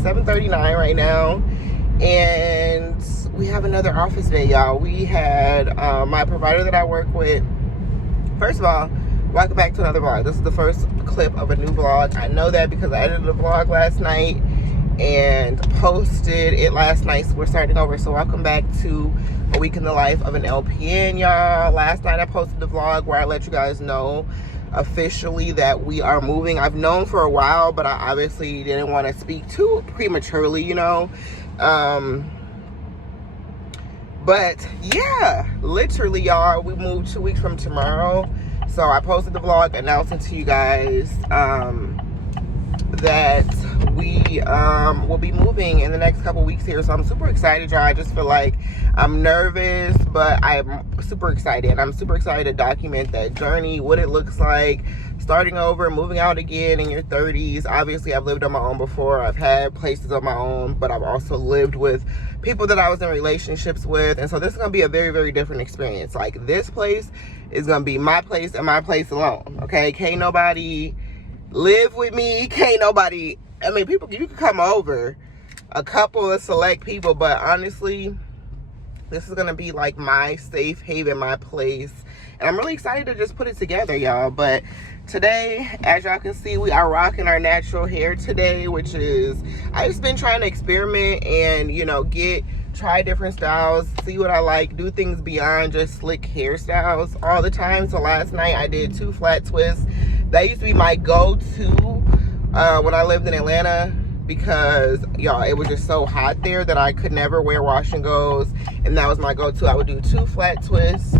7:39 right now, and we have another office day, y'all. We had my provider that I work with. First of all, welcome back to another vlog. This is the first clip of a new vlog. I know that because I edited a vlog last night and posted it last night, so we're starting over. So welcome back to a week in the life of an LPN, y'all. Last night I posted the vlog where I let you guys know officially that we are moving. I've known for a while, but I obviously didn't want to speak too prematurely, you know. But yeah, literally, y'all, we moved 2 weeks from tomorrow. So I posted the vlog announcing to you guys that we will be moving in the next couple weeks here. So I'm super excited, y'all. I just feel like I'm nervous, but I'm super excited. And I'm super excited to document that journey, what it looks like, starting over, moving out again in your 30s. Obviously, I've lived on my own before. I've had places of my own, but I've also lived with people that I was in relationships with. And so this is going to be a very, very different experience. Like, this place is going to be my place and my place alone, okay? Can't nobody live with me. Can't nobody, I mean, people, you can come over, a couple of select people, but honestly, this is going to be like my safe haven, my place. And I'm really excited to just put it together, y'all. But today, as y'all can see, we are rocking our natural hair today, which is, I've just been trying to experiment and, you know, try different styles, see what I like, do things beyond just slick hairstyles all the time. So last night I did 2 flat twists. That used to be my go-to when I lived in Atlanta, because y'all, it was just so hot there that I could never wear wash and goes, and that was my go-to. I would do 2 flat twists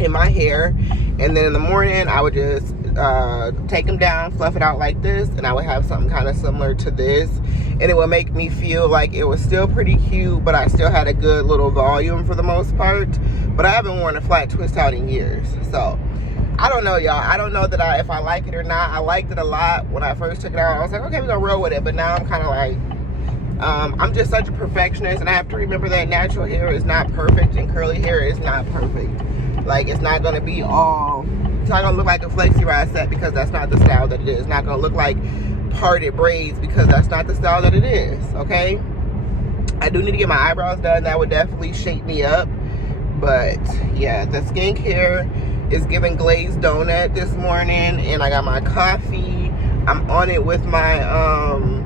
in my hair, and then in the morning I would just take them down, fluff it out like this, and I would have something kind of similar to this, and it would make me feel like it was still pretty cute, but I still had a good little volume for the most part. But I haven't worn a flat twist out in years, so I don't know, y'all. I don't know that if I like it or not. I liked it a lot when I first took it out. I was like, okay, we're gonna roll with it. But now I'm kind of like, I'm just such a perfectionist, and I have to remember that natural hair is not perfect and curly hair is not perfect. Like, it's not gonna be all, it's not gonna look like a flexi ride set because that's not the style that it is. It's not gonna look like parted braids because that's not the style that it is, okay? I do need to get my eyebrows done. That would definitely shape me up. But yeah, the skincare is giving glazed donut this morning, and I got my coffee. I'm on it with my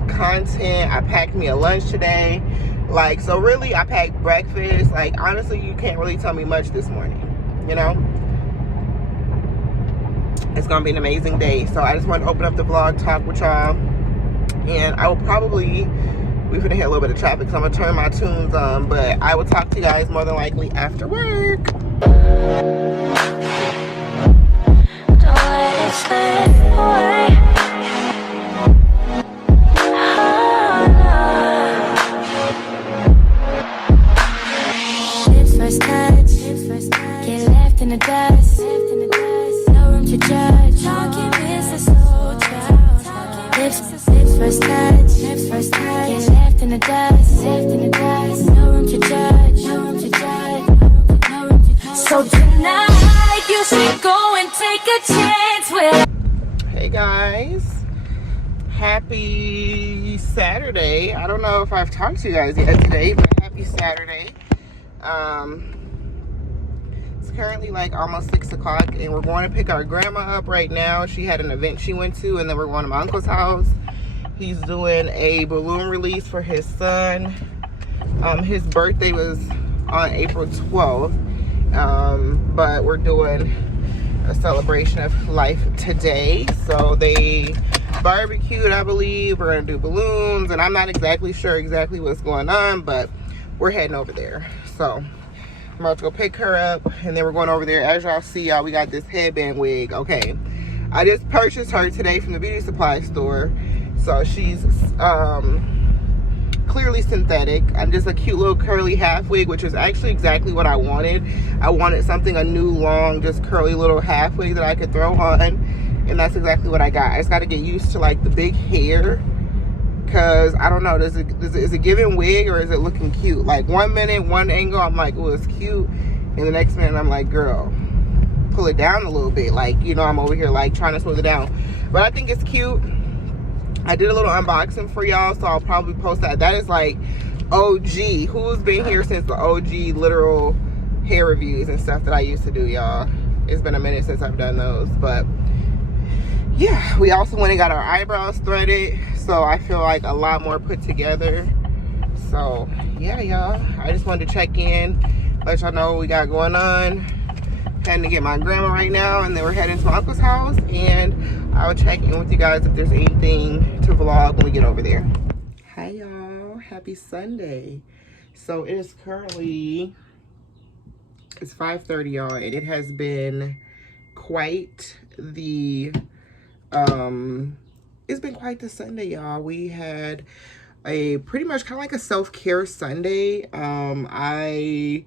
content. I packed me a lunch today. Like, so really I packed breakfast. Like, honestly, you can't really tell me much this morning, you know? It's gonna be an amazing day. So I just want to open up the vlog, talk with y'all, and I will probably, we're gonna hit a little bit of traffic, so I'm gonna turn my tunes on, but I will talk to you guys more than likely after work. First touch, get left in the dust. No room to judge. Talking business, slow child. Lips first touch, get left in the dust. No room to judge. So tonight you should go and take a chance with. Hey guys, happy Saturday. I don't know if I've talked to you guys yet today, but happy Saturday. It's currently like almost 6 o'clock, and we're going to pick our grandma up right now. She had an event she went to, and then we're going to my uncle's house. He's doing a balloon release for his son. His birthday was on April 12th, but we're doing a celebration of life today. So they barbecued, I believe. We're gonna do balloons, and I'm not exactly sure what's going on, but we're heading over there. So I'm about to go pick her up, and then we're going over there. As y'all see, y'all, we got this headband wig. Okay, I just purchased her today from the beauty supply store. So she's clearly synthetic. I'm just a cute little curly half wig, which is actually exactly what I wanted. I wanted something, a new long, just curly little half wig that I could throw on, and that's exactly what I got. I just got to get used to like the big hair, because I don't know, is it giving wig or is it looking cute? Like, 1 minute, one angle, I'm like, oh, it's cute, and the next minute I'm like, girl, pull it down a little bit. Like, you know, I'm over here like trying to smooth it down, but I think it's cute. I did a little unboxing for y'all, so I'll probably post that. That is like OG. Who's been here since the OG literal hair reviews and stuff that I used to do, y'all? It's been a minute since I've done those, but yeah, we also went and got our eyebrows threaded, so I feel like a lot more put together. So yeah, y'all, I just wanted to check in, let y'all know what we got going on. Heading to get my grandma right now, and then we're heading to my uncle's house, and I'll check in with you guys if there's anything to vlog when we get over there. Hi y'all, happy Sunday. So it is currently, it's 5:30, y'all, and it has been quite the it's been quite the Sunday, y'all. We had a pretty much kind of like a self-care Sunday. I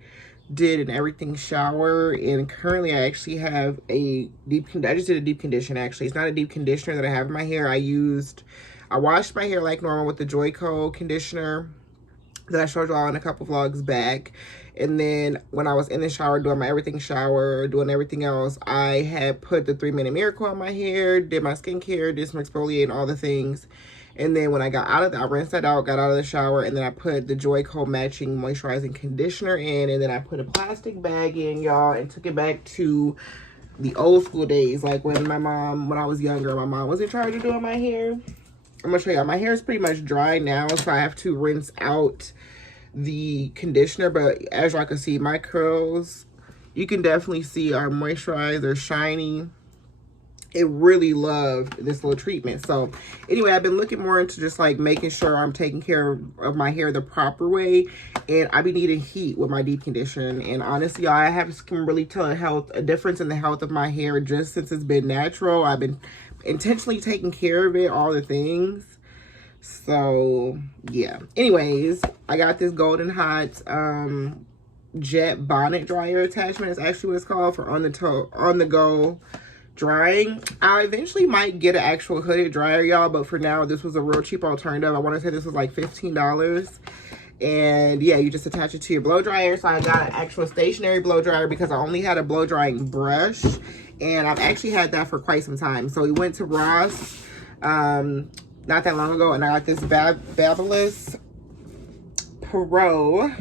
did an everything shower, and currently I actually have a I just did a deep condition. Actually, it's not a deep conditioner that I have in my hair. I washed my hair like normal with the Joico conditioner that I showed y'all in a couple vlogs back. And then when I was in the shower doing my everything shower, doing everything else, I had put the 3-Minute Miracle on my hair, did my skincare, did some exfoliate and all the things. And then when I got out of that, I rinsed that out, got out of the shower, and then I put the Joico matching moisturizing conditioner in, and then I put a plastic bag in, y'all, and took it back to the old school days, like when when I was younger, my mom was in charge of doing my hair. I'm gonna show y'all, my hair is pretty much dry now, so I have to rinse out the conditioner, but as y'all can see, my curls, you can definitely see, are moisturized, they're shiny. It really loved this little treatment. So anyway, I've been looking more into just like making sure I'm taking care of my hair the proper way, and I be needing heat with my deep condition. And honestly, I can really tell a difference in the health of my hair just since it's been natural. I've been intentionally taking care of it, all the things. So yeah, anyways, I got this Golden Hot jet bonnet dryer attachment. It's actually what it's called, for on the go drying. I eventually might get an actual hooded dryer, y'all, but for now this was a real cheap alternative. I want to say this was like $15, and yeah, you just attach it to your blow dryer. So I got an actual stationary blow dryer because I only had a blow drying brush, and I've actually had that for quite some time. So we went to Ross not that long ago, and I got this Fabulous Pro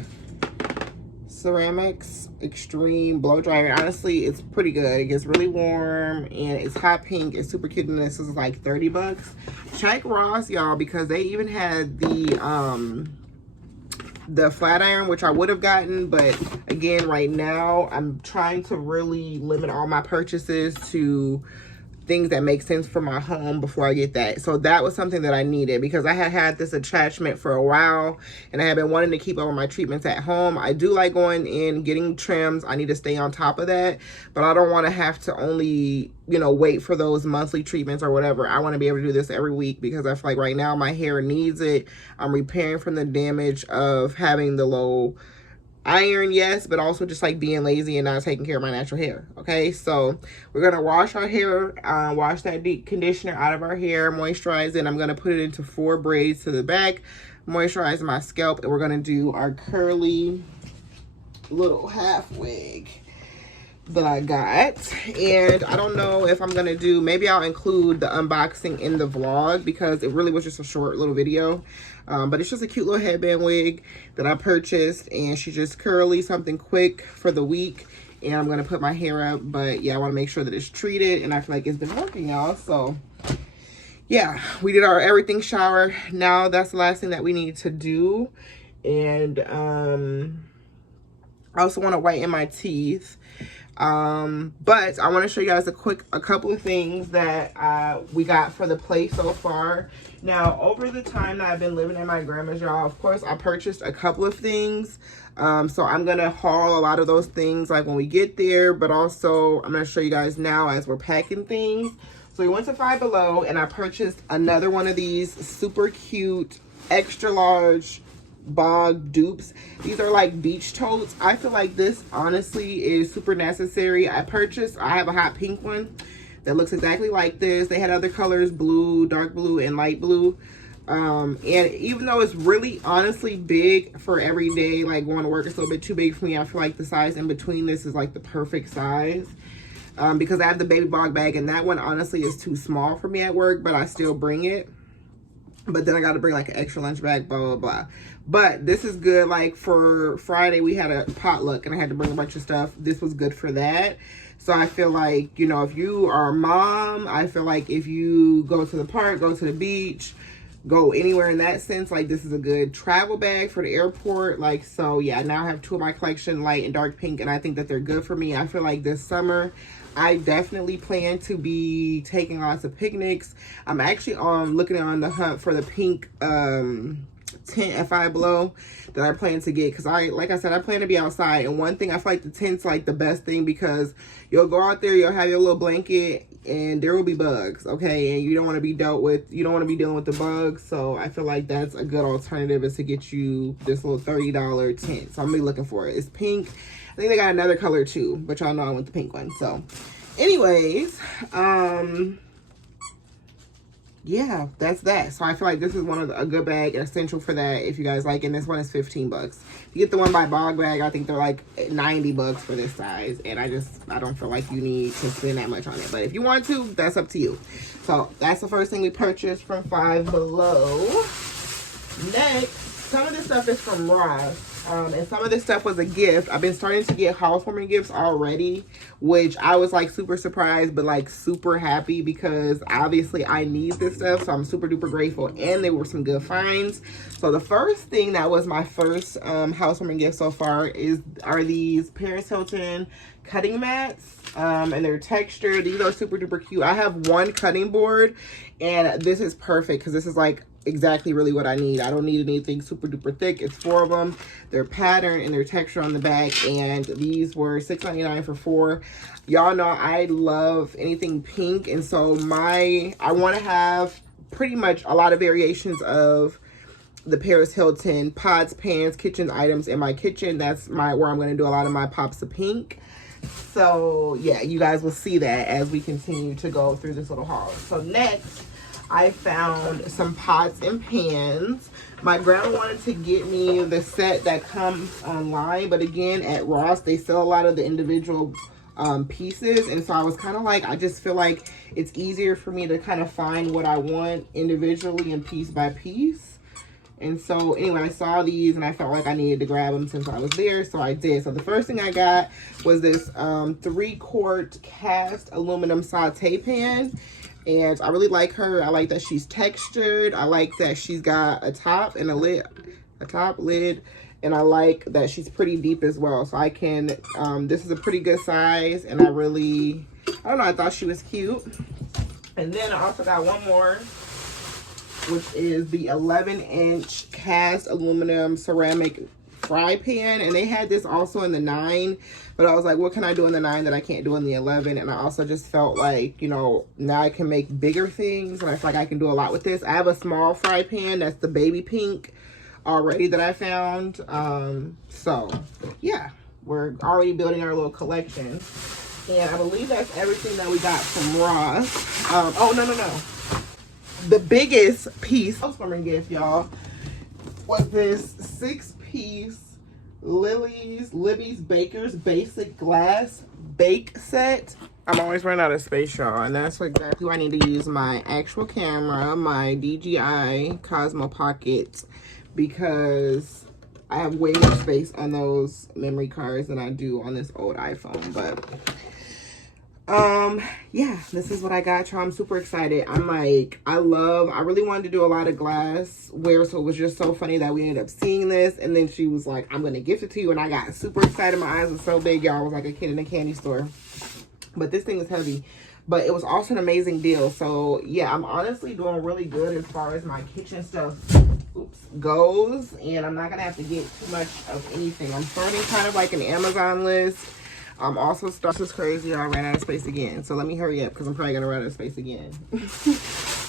Ceramics Extreme Blow Dryer. Honestly, it's pretty good. It gets really warm, and it's hot pink. It's super cute, and this is like 30 bucks. Check Ross, y'all, because they even had the flat iron, which I would have gotten, but again, right now I'm trying to really limit all my purchases to things that make sense for my home before I get that. So that was something that I needed because I had this attachment for a while, and I have been wanting to keep up with my treatments at home. I do like going in, getting trims. I need to stay on top of that, but I don't want to have to only, you know, wait for those monthly treatments or whatever. I want to be able to do this every week because I feel like right now my hair needs it. I'm repairing from the damage of having the low iron, yes, but also just like being lazy and not taking care of my natural hair. Okay, so we're gonna wash our hair, wash that deep conditioner out of our hair, moisturize it. I'm gonna put it into 4 braids to the back, moisturize my scalp, and we're gonna do our curly little half wig that I got. And I don't know if I'm gonna do, maybe I'll include the unboxing in the vlog because it really was just a short little video. But it's just a cute little headband wig that I purchased, and she's just curly, something quick for the week. And I'm gonna put my hair up, but yeah, I want to make sure that it's treated, and I feel like it's been working, y'all. So yeah, we did our everything shower. Now that's the last thing that we need to do. And I also want to whiten my teeth. But I want to show you guys a couple of things that we got for the place so far. Now, over the time that I've been living at my grandma's, y'all, of course, I purchased a couple of things. So I'm going to haul a lot of those things like when we get there, but also I'm going to show you guys now as we're packing things. So we went to Five Below, and I purchased another one of these super cute, extra large bog dupes. These are like beach totes. I feel like this honestly is super necessary. I have a hot pink one that looks exactly like this. They had other colors, blue, dark blue, and light blue. And even though it's really honestly big for every day, like going to work, it's a little bit too big for me. I feel like the size in between this is like the perfect size. Because I have the baby bog bag, and that one honestly is too small for me at work, but I still bring it. but then I got to bring like an extra lunch bag, blah, blah, blah. But this is good. Like for Friday, we had a potluck and I had to bring a bunch of stuff. This was good for that. So I feel like, you know, if you are a mom, I feel like if you go to the park, go to the beach, go anywhere in that sense, like this is a good travel bag for the airport. Like, so yeah, now I have 2 of my collection, light and dark pink, and I think that they're good for me. I feel like this summer I definitely plan to be taking lots of picnics. I'm actually looking on the hunt for the pink tent at Five Below that I plan to get, because like I said, I plan to be outside. And one thing, I feel like the tent's like the best thing, because you'll go out there, you'll have your little blanket, and there will be bugs, okay? And you don't want to be dealing with the bugs. So I feel like that's a good alternative, is to get you this little $30 tent. So I'm gonna be looking for it. It's pink. I think they got another color too, but y'all know I want the pink one. So anyways, yeah, that's that. So I feel like this is a good bag, essential for that if you guys like. And this one is 15 bucks. You get the one by Bog Bag, I think they're like 90 bucks for this size. And I don't feel like you need to spend that much on it. But if you want to, that's up to you. So that's the first thing we purchased from Five Below. Next, some of this stuff is from Ross. And some of this stuff was a gift. I've been starting to get housewarming gifts already, which I was like super surprised, but like super happy, because obviously I need this stuff. So I'm super duper grateful, and they were some good finds. So the first thing that was my first housewarming gift so far are these Paris Hilton cutting mats, and they're textured. These are super duper cute. I have one cutting board, and this is perfect because this is like exactly really what I need. I don't need anything super duper thick. It's 4 of them. They're patterned and they're textured on the back, and these were $6.99 for 4. Y'all know I love anything pink, and so I want to have pretty much a lot of variations of the Paris Hilton pots, pans, kitchen items in my kitchen. That's where I'm going to do a lot of my pops of pink. So yeah, you guys will see that as we continue to go through this little haul. So next, I found some pots and pans. My grandma wanted to get me the set that comes online, but again, at Ross, they sell a lot of the individual pieces. And so I was kind of like, I just feel like it's easier for me to kind of find what I want individually and piece by piece. And so anyway, I saw these and I felt like I needed to grab them since I was there, so I did. So the first thing I got was this 3-quart cast aluminum saute pan. And I really like her. I like that she's textured. I like that she's got a top and a top lid. And I like that she's pretty deep as well. So I can, this is a pretty good size. And I don't know, I thought she was cute. And then I also got one more, which is the 11-inch cast aluminum ceramic fry pan. And they had this also in the 9. But I was like, what can I do in the 9 that I can't do in the 11? And I also just felt like, you know, now I can make bigger things. And I feel like I can do a lot with this. I have a small fry pan. That's the baby pink already that I found. So, yeah. We're already building our little collection. And I believe that's everything that we got from Ross. Oh, no. The biggest piece, housewarming gift, y'all, was this 6-piece Libby's Baker's Basic Glass Bake Set. I'm always running out of space, y'all, and that's exactly why I need to use my actual camera, my DJI Cosmo Pocket, because I have way more space on those memory cards than I do on this old iPhone. But yeah, this is what I got, y'all. I'm super excited. I really wanted to do a lot of glassware, so it was just so funny that we ended up seeing this. And then she was like, I'm gonna gift it to you, and I got super excited. My eyes were so big, y'all. I was like a kid in a candy store. But this thing is heavy, but it was also an amazing deal. So yeah, I'm honestly doing really good as far as my kitchen stuff goes, and I'm not gonna have to get too much of anything. I'm starting kind of like an Amazon list. I'm also starting, this is crazy, I ran out of space again. So let me hurry up because I'm probably gonna run out of space again.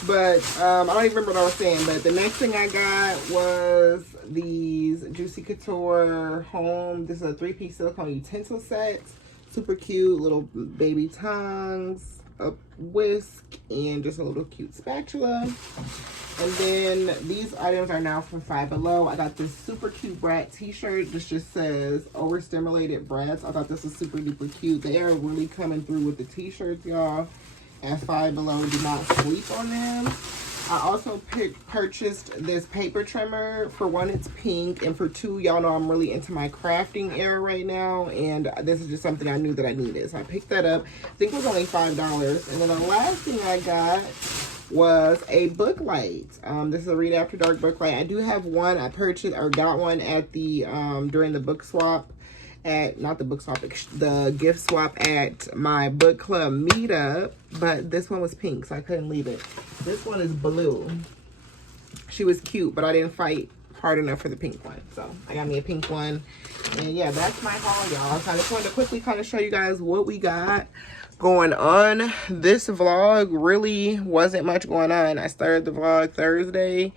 But I don't even remember what I was saying. But the next thing I got was these Juicy Couture Home. This is a 3-piece silicone utensil set. Super cute, little baby tongs, a whisk, and just a little cute spatula. And then these items are now from Five Below. I got this super cute brat t-shirt. This just says overstimulated brats. I thought this was super duper cute. They are really coming through with the t-shirts, y'all. At Five Below, do not sleep on them. I also purchased this paper trimmer. For one, it's pink, and for two, y'all know I'm really into my crafting era right now, and this is just something I knew that I needed. So I picked that up. I think it was only $5. And then the last thing I got was a book light. This is a Read After Dark book light. I do have one. I purchased or got one at the during the book swap at, not the book swap, the gift swap at my book club meetup, but this one was pink, so I couldn't leave it. This one is blue. She was cute, but I didn't fight hard enough for the pink one, so I got me a pink one. And yeah, that's my haul, y'all. So I just wanted to quickly kind of show you guys what we got going on. This vlog really wasn't much going on. I started the vlog Thursday,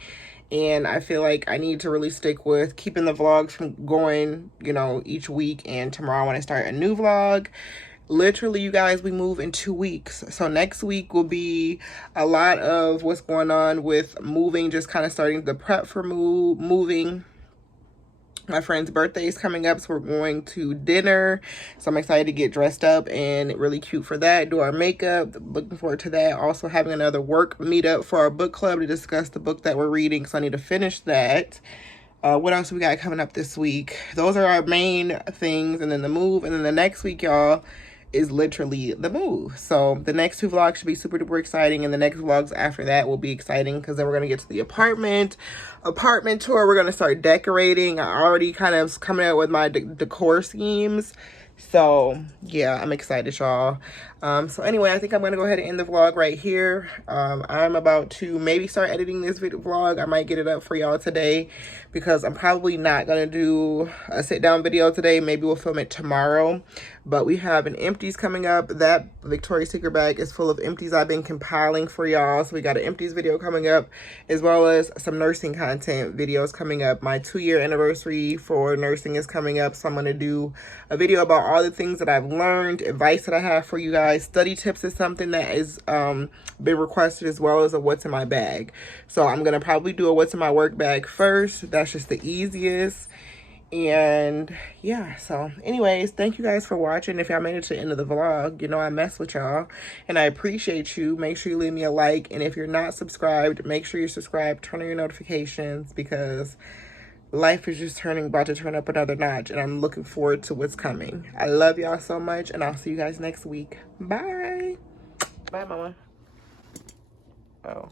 and I feel like I need to really stick with keeping the vlogs from going, you know, each week. And tomorrow I want to start a new vlog. Literally, you guys, we move in 2 weeks. So next week will be a lot of what's going on with moving, just kind of starting the prep for moving. My friend's birthday is coming up, so we're going to dinner. So I'm excited to get dressed up and really cute for that. Do our makeup. Looking forward to that. Also having another work meetup for our book club to discuss the book that we're reading. So I need to finish that. What else we got coming up this week? Those are our main things. And then the move. And then the next week, y'all, is literally the move. So the next 2 vlogs should be super duper exciting, and the next vlogs after that will be exciting because then we're gonna get to the apartment tour. We're gonna start decorating. I already kind of coming out with my decor schemes. So yeah, I'm excited, y'all. So anyway, I think I'm gonna go ahead and end the vlog right here. I'm about to maybe start editing this vlog. I might get it up for y'all today because I'm probably not gonna do a sit down video today. Maybe we'll film it tomorrow. But we have an empties coming up. That Victoria's Secret bag is full of empties I've been compiling for y'all. So we got an empties video coming up, as well as some nursing content videos coming up. My 2-year anniversary for nursing is coming up. So I'm going to do a video about all the things that I've learned, advice that I have for you guys. Study tips is something that is been requested, as well as a what's in my bag. So I'm going to probably do a what's in my work bag first. That's just the easiest. And yeah, so anyways, thank you guys for watching. If y'all made it to the end of the vlog, you know I mess with y'all and I appreciate you. Make sure you leave me a like, and if you're not subscribed, make sure you're subscribed, turn on your notifications, because life is just about to turn up another notch, and I'm looking forward to what's coming. I love y'all so much, and I'll see you guys next week. Bye. Bye, mama. Oh.